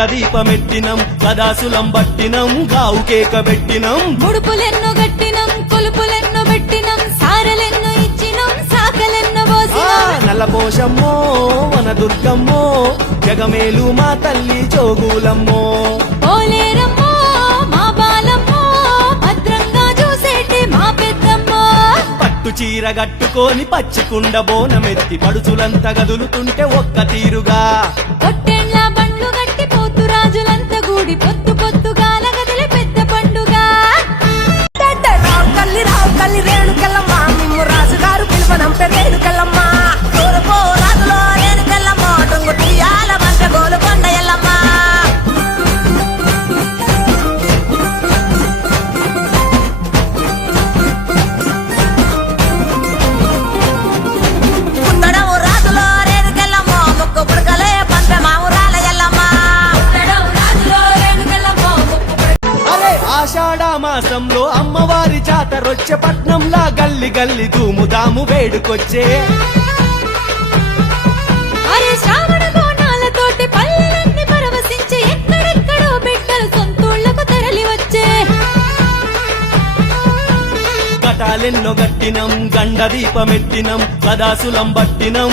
దీపమెట్టినం కదాసులం బట్టినం గావు కేక పెట్టినం ముడుపులెన్నో గట్టినం కొలుపులెన్నో పెట్టినం సారలెన్నో ఇచ్చినం సాకలెన్నో పోసినం నల్లపోషమ్మో వన దుర్గమ్మో జగమేలు మా తల్లి జోగులమ్మో పోలేరమ్మో మా బాలమ్మో భద్రంగా చూసేటి మా పెద్దమ్మో పట్టు చీర గట్టుకొని పచ్చికుండ బోనమెత్తి పడుచులంతా గదులుతుంటే ఒక్క తీరుగా పొట్టెండ్ల బండ్లు గట్టి పోతు రాజులంతా గూడి పొత్తు పొత్తుగా లగదిలి పెద్ద పండుగ రావు కల్లి రేణుకెళ్ళమ్మ మిమ్ము రాజుగారు పిలువనంపే రేణుకెళ్ళమ్మ తూర్పు రాజులో రేణుకెళ్ళమ్మ టొంగు తీయాల మంట గోలు కొండ ఎల్లమ్మ పుట్టడము రాజులో రేణుకెళ్ళమ్మ ముక్కు పుడకలే పంపే మావురాల ఎల్లమ్మ రాజులో రేణుకెళ్ళమ్మో అరే ఆషాఢ మాసంలో అమ్మవారి జాతరొచ్చే పట్నంలా గల్లి గల్లి ధూముదాము వేడుకొచ్చే అరే శ్రావణ బోనాలతోటి పల్లెలన్నీ పరవశించి ఎక్కడెక్కడో బిడ్డలు సొంతూళ్లకు తరలి వచ్చే కటాలెన్నో గట్టినం గండ దీపమెట్టినం కదాసులం బట్టినం